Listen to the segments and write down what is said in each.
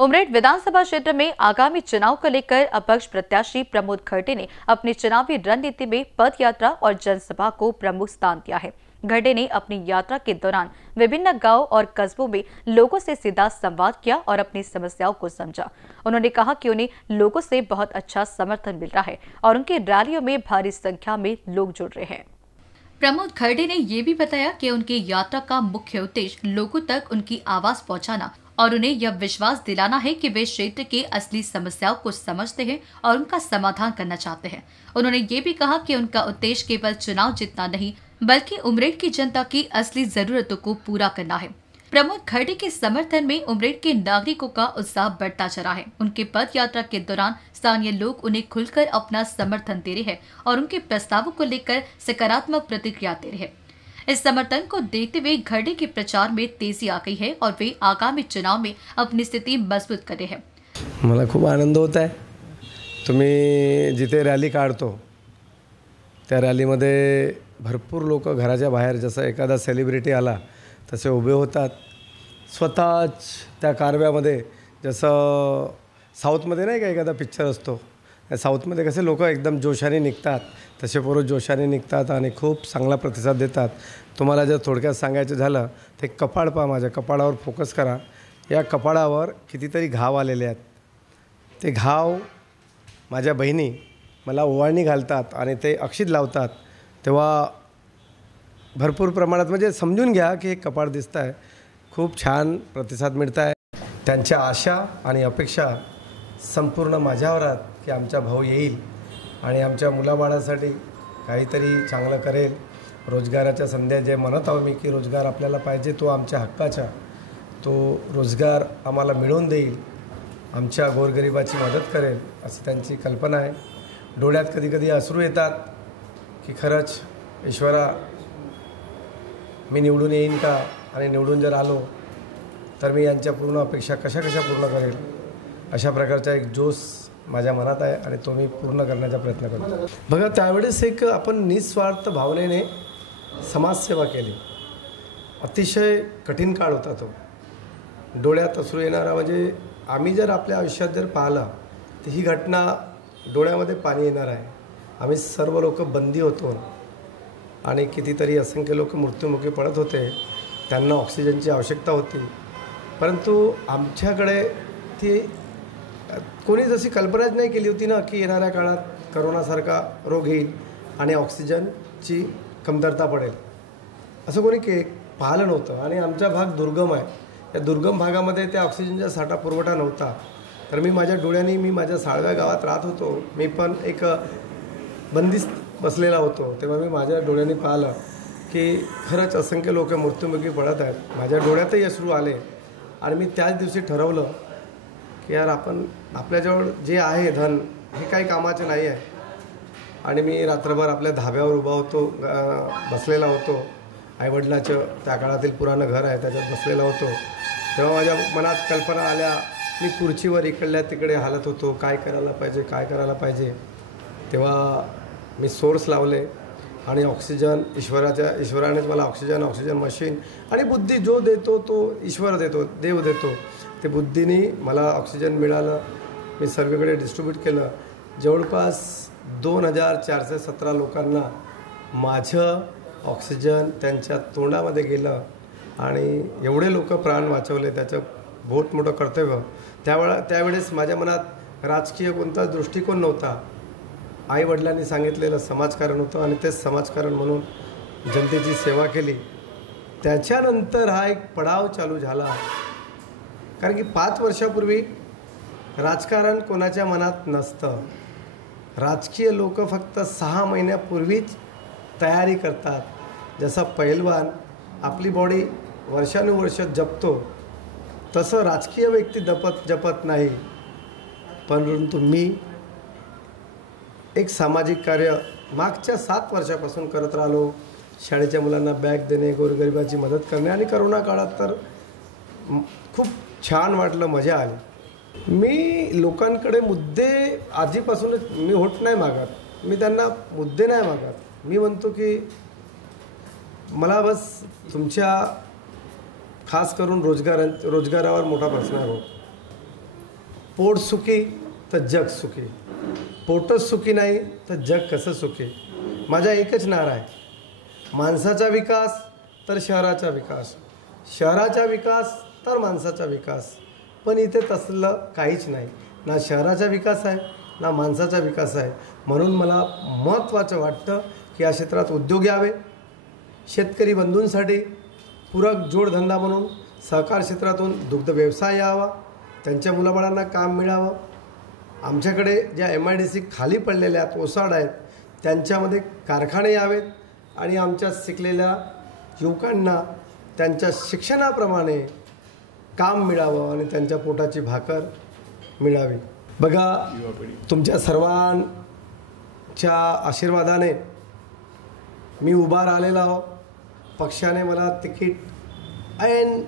उमरेड विधानसभा क्षेत्र में आगामी चुनाव को लेकर अपक्ष प्रत्याशी प्रमोद खर्टे ने अपनी चुनावी रणनीति में पद यात्रा और जनसभा को प्रमुख स्थान दिया है। खर्टे ने अपनी यात्रा के दौरान विभिन्न गांव और कस्बों में लोगों से सीधा संवाद किया और अपनी समस्याओं को समझा। उन्होंने कहा कि उन्हें लोगों से बहुत अच्छा समर्थन मिल रहा है और उनकी रैलियों में भारी संख्या में लोग जुड़ रहे हैं। प्रमोद खर्टे ने ये भी बताया कि उनकी यात्रा का मुख्य उद्देश्य लोगों तक उनकी आवाज पहुंचाना और उन्हें यह विश्वास दिलाना है कि वे क्षेत्र के असली समस्याओं को समझते हैं और उनका समाधान करना चाहते हैं। उन्होंने ये भी कहा कि उनका उद्देश्य केवल चुनाव जीतना नहीं बल्कि उमरेड की जनता की असली जरूरतों को पूरा करना है। प्रमोद खर्टे के समर्थन में उमरेड के नागरिकों का उत्साह बढ़ता चला है। उनके पद यात्रा के दौरान स्थानीय लोग उन्हें खुलकर अपना समर्थन दे रहे हैं और उनके प्रस्तावों को लेकर सकारात्मक प्रतिक्रिया दे रहे हैं। इस समर्थन को देखते हुए खर्टे के प्रचार में तेजी आ गई है और वे आगामी चुनाव में अपनी स्थिति मजबूत कर रहे हैं। मला खूप आनंद होत आहे। तुम्ही जिथे रॅली काढतो त्या रॅलीमध्ये भरपूर लोक घराच्या बाहेर जसं एखादा सेलिब्रिटी आला तसे उभे होतात। स्वतःच त्या कारव्यामध्ये जसं साऊथमध्ये नाही का एखादा पिक्चर असतो, साऊथमध्ये कसे लोक एकदम जोशाने निघतात तसे पोरं जोशाने निघतात आणि खूप चांगला प्रतिसाद देतात। तुम्हाला जर थोडक्यात सांगायचं झालं ते कपाळ पहा, माझ्या कपाळावर फोकस करा। या कपाळावर कितीतरी घाव आलेले आहेत। ते घाव माझ्या बहिणी मला ओवाळणी घालतात आणि ते अक्षित लावतात तेव्हा भरपूर प्रमाणात म्हणजे समजून घ्या की हे कपाळ दिसत आहे। खूप छान प्रतिसाद मिळत आहे। त्यांच्या आशा आणि अपेक्षा संपूर्ण माझ्यावर आहेत की आमचा भाऊ येईल आणि आमच्या मुलाबाळासाठी काहीतरी चांगलं करेल। रोजगाराच्या संधी जे म्हणत आहो मी की रोजगार आपल्याला पाहिजे, तो आमच्या हक्काचा, तो रोजगार आम्हाला मिळवून देईल, आमच्या गोरगरिबाची मदत करेल अशी त्यांची कल्पना आहे। डोळ्यात कधी-कधी अश्रू येतात की खरंच ईश्वरा मी निवडून येईन का आणि निवडून जर आलो तर मी यांच्या पूर्ण अपेक्षा कशा पूर्ण करेल अशा प्रकारचा एक जोश माझ्या मनात आहे आणि तो मी पूर्ण करण्याचा प्रयत्न करतो। बघा त्यावेळेस एक आपण निस्वार्थ भावनेने समाजसेवा केली। अतिशय कठीण काळ होता तो। डोळ्यात अश्रू येणारा म्हणजे आम्ही जर आपल्या आयुष्यात जर पाहिलं तर ही घटना डोळ्यामध्ये पाणी येणार आहे। आम्ही सर्व लोक बंदी होतो आणि कितीतरी असंख्य लोक मृत्युमुखी पडत होते, त्यांना ऑक्सिजनची आवश्यकता होती, परंतु आमच्याकडे ती कोणी जशी कल्पनाच नाही केली होती ना की येणाऱ्या काळात करोनासारखा रोग येईल आणि ऑक्सिजनची कमतरता पडेल, असं कोणी पाहिलं नव्हतं। आणि आमचा भाग दुर्गम आहे, या दुर्गम भागामध्ये त्या ऑक्सिजनचा साठा पुरवठा नव्हता। तर मी माझ्या डोळ्यांनी मी माझ्या साळव्या गावात राहत होतो, मी पण एक बंदिस्त बसलेला होतो, तेव्हा मी माझ्या डोळ्यांनी पाहिलं की खरंच असंख्य लोक मृत्युमुखी पडत आहेत। माझ्या डोळ्यातही अश्रू आले आणि मी त्याच दिवशी ठरवलं की यार आपण आपल्याजवळ जे आहे धन हे काही कामाचे नाही आहे। आणि मी रात्रभर आपल्या धाब्यावर उभा होतो, बसलेला होतो, आईवडिलाचं त्या काळातील पुराणं घर आहे त्याच्यात बसलेला होतो। तेव्हा माझ्या मनात कल्पना आल्या, मी खुर्चीवर इकडल्या तिकडे हालत होतो, काय करायला पाहिजे। तेव्हा मी सोर्स लावले आणि ऑक्सिजन ईश्वरानेच मला ऑक्सिजन मशीन आणि बुद्धी जो देतो तो ईश्वर देतो, देव देतो, ते बुद्धीने मला ऑक्सिजन मिळालं। मी सर्वीकडे डिस्ट्रीब्यूट केलं। जवळपास 2417 लोकांना माझं ऑक्सिजन त्यांच्या तोंडामध्ये गेलं आणि एवढे लोक प्राण वाचवले, त्याचं बहुत मोठं कर्तव्य। त्यावेळेस माझ्या मनात राजकीय कोणताच दृष्टिकोन नव्हता, आई वडिलांनी सांगितलेलं समाजकारण होतं आणि तेच समाजकारण म्हणून जनतेची सेवा केली। त्याच्यानंतर हा एक पडाव चालू झाला, कारण की 5 वर्षापूर्वी राजकारण कोणाच्या मनात नसतं। राजकीय लोक फक्त 6 महिन्यापूर्वीच तयारी करतात। जसा पैलवान आपली बॉडी वर्षानुवर्ष जपतो तसं राजकीय व्यक्ती जपत नाही। परंतु मी एक सामाजिक कार्य मागच्या 7 वर्षापासून करत राहिलो। शाळेच्या मुलांना बॅग देणे, गोरगरिबाची मदत करणे आणि करोना काळात तर खूप छान वाटलं, मजा आली। मी लोकांकडे मुद्दे आधीपासूनच मी होत नाही मागत, मी त्यांना मुद्दे नाही मागत। मी म्हणतो की मला बस तुमच्या खास करून रोजगारावर मोठा प्रश्न आहे। पोट सुखी तर जग सुखी, पोटच सुखी नाही तर जग कसं सुखी. माझा एकच नारा आहे, माणसाचा विकास तर शहराचा विकास, शहराचा विकास तर माणसाचा विकास. पण इथे तसलं काहीच नाही, ना शहराचा विकास आहे ना माणसाचा विकास आहे. म्हणून मला महत्त्वाचं वाटतं की या क्षेत्रात उद्योग यावे, शेतकरी बंधूंसाठी पूरक जोडधंदा म्हणून सहकार क्षेत्रातून दुग्ध व्यवसाय यावा, त्यांच्या मुलाबाळांना काम मिळावं. आमच्याकडे ज्या MIDC खाली पडलेल्या आहेत, ओसाड आहेत, त्यांच्यामध्ये कारखाने यावेत आणि आमच्या शिकलेल्या युवकांना त्यांच्या शिक्षणाप्रमाणे काम मिळावं आणि त्यांच्या पोटाची भाकर मिळावी. बघा, तुमच्या सर्वांच्या आशीर्वादाने मी उभा राहिलेला आहो. पक्षाने मला तिकीट ऐन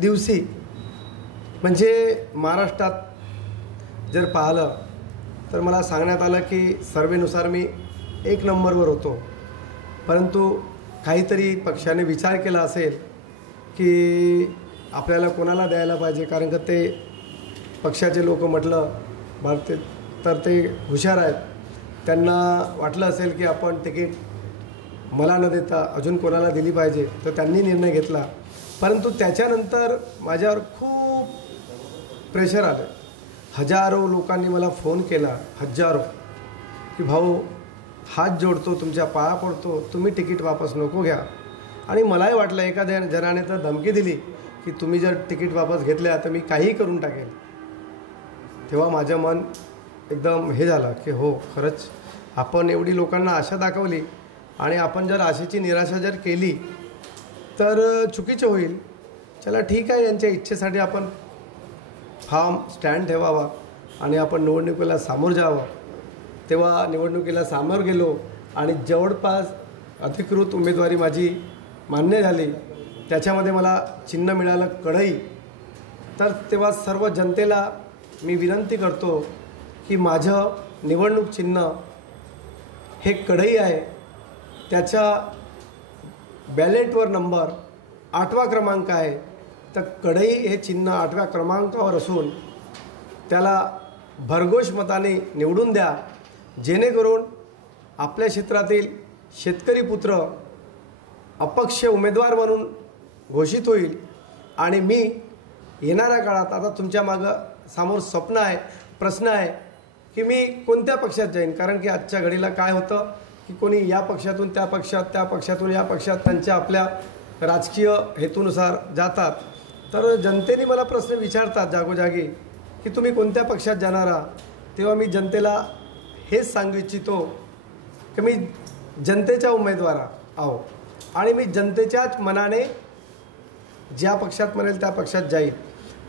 दिवशी, म्हणजे महाराष्ट्रात जर पाहिलं तर मला सांगण्यात आलं की सर्वेनुसार मी 1 नंबरवर होतो. परंतु काहीतरी पक्षाने विचार केला असेल की आपल्याला कोणाला द्यायला पाहिजे, कारण का ते पक्षाचे लोक म्हटलं भारतीय तर ते हुशार आहेत. त्यांना वाटलं असेल की आपण तिकीट मला न देता अजून कोणाला दिली पाहिजे, तर त्यांनी निर्णय घेतला. परंतु त्याच्यानंतर माझ्यावर खूप प्रेशर आलं. हजारो लोकांनी मला फोन केला, हजारो, की भाऊ हात जोडतो, तुमच्या पाया पडतो, तुम्ही तिकीट वापस नको घ्या. आणि मलाही वाटलं एखाद्या जणाने तर धमकी दिली की तुम्ही जर तिकीट वापस घेतल्या तर मी काहीही करून टाकेल. तेव्हा माझं मन एकदम हे झालं की हो, खरंच आपण एवढी लोकांना आशा दाखवली आणि आपण जर आशेची निराशा जर केली तर चुकीचं होईल. चला ठीक आहे, यांच्या इच्छेसाठी आपण ठाम स्टँड ठेवावा आणि आपण निवडणुकीला सामोरं जावं. तेव्हा निवडणुकीला सामोरं गेलो आणि जवळपास अधिकृत उमेदवारी माझी मान्य झाली. त्याच्यामध्ये मला चिन्ह मिळालं कढई. तर तेव्हा सर्व जनतेला मी विनंती करतो की माझं निवडणूक चिन्ह हे कढई आहे. त्याच्या बॅलेटवर नंबर 8वा क्रमांक आहे. तर कढई हे चिन्ह 8व्या क्रमांकावर असून त्याला भरघोष मताने निवडून द्या, जेणेकरून आपल्या क्षेत्रातील शेतकरी पुत्र अपक्ष उमेदवार म्हणून घोषित होईल. आणि मी येणाऱ्या काळात, आता तुमच्या मागं समोर स्वप्न आहे, प्रश्न आहे की मी कोणत्या पक्षात जाईन. कारण की आजच्या घडीला काय होतं की कोणी या पक्षातून त्या पक्षात, त्या पक्षातून या पक्षात, त्यांच्या आपल्या राजकीय हेतूनुसार जातात. तर जनतेने मला प्रश्न विचारतात जागोजागी की तुम्ही कोणत्या पक्षात जाणार आहात. तेव्हा मी जनतेला हेच सांगू इच्छितो की मी जनतेच्या उमेदवार आहो आणि मी जनतेच्याच मनाने ज्या पक्षात म्हणेल त्या पक्षात जाईल.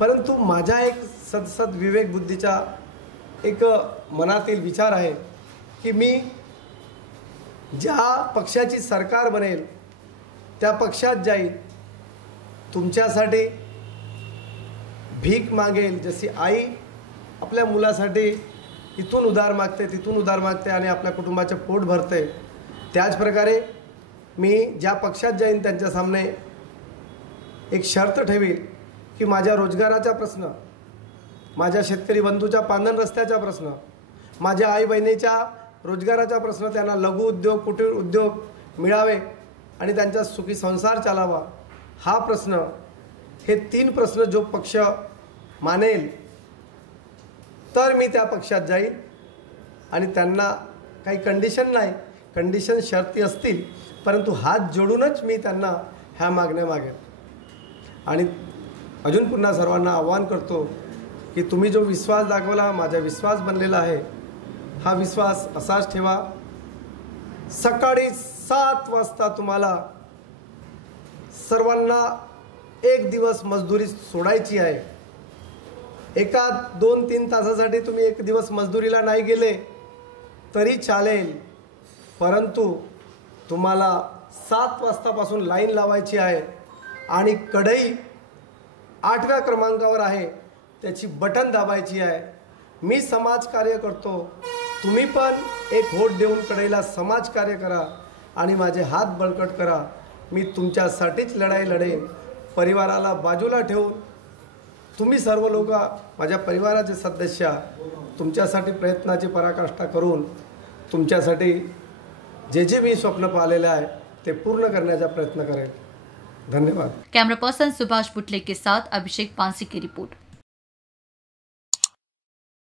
परंतु माझा एक सदसद विवेक बुद्धीचा एक मनातील विचार आहे की मी ज्या पक्षाची सरकार बनेल त्या पक्षात जाईल, तुमच्यासाठी भीक मागेल. जशी आई आपल्या मुलासाठी इथून उधार मागते, तिथून उधार मागते आणि आपल्या कुटुंबाचे पोट भरते, त्याचप्रकारे मी ज्या पक्षात जाईन त्यांच्या सामने एक शर्त ठेवील की माझ्या रोजगाराचा प्रश्न, माझ्या शेतकरी बंधूच्या पांधन रस्त्याचा प्रश्न, माझ्या आई बहिणीच्या रोजगाराचा प्रश्न, त्यांना लघु उद्योग, कुटीर उद्योग मिळावे आणि त्यांचा सुखी संसार चालावा, हा प्रश्न, हे 3 प्रश्न जो पक्ष मानेल तर मी त्या पक्षात जाईल. आणि त्यांना काही कंडिशन नाही, कंडिशन शर्ती असतील, परंतु हात जोडूनच मी त्यांना ह्या मागण्या मागेल. आणि अजून पुन्हा सर्वांना आवाहन करतो की तुम्ही जो विश्वास दाखवला, माझा विश्वास बनलेला आहे, हा विश्वास असाच ठेवा. सकाळी 7 वाजता तुम्हाला सर्वांना 1 दिवस मजदुरी सोडायची आहे. एका 2-3 तासासाठी तुम्ही 1 दिवस मजदुरीला नाही गेले तरी चालेल, परंतु तुम्हाला 7 वाजतापासून लाईन लावायची आहे. आणि कढई 8व्या क्रमांकावर आहे, त्याची बटन दाबायची आहे. मी समाजकार्य करतो, तुम्ही पण एक वोट देऊन कढईला समाजकार्य करा आणि माझे हात बळकट करा. मी तुमच्यासाठीच लढाई लढेन. परिवाराला बाजूला ठेवून तुम्ही सर्व लोक माझ्या परिवाराचे सदस्य तुमच्यासाठी प्रयत्नाची पराकाष्ठा करून तुमच्यासाठी जे मी स्वप्न पाहिलेले आहे ते पूर्ण करण्याचा प्रयत्न करेल. धन्यवाद. कैमरा पर्सन सुभाष बुटले के साथ अभिषेक पांसी की रिपोर्ट.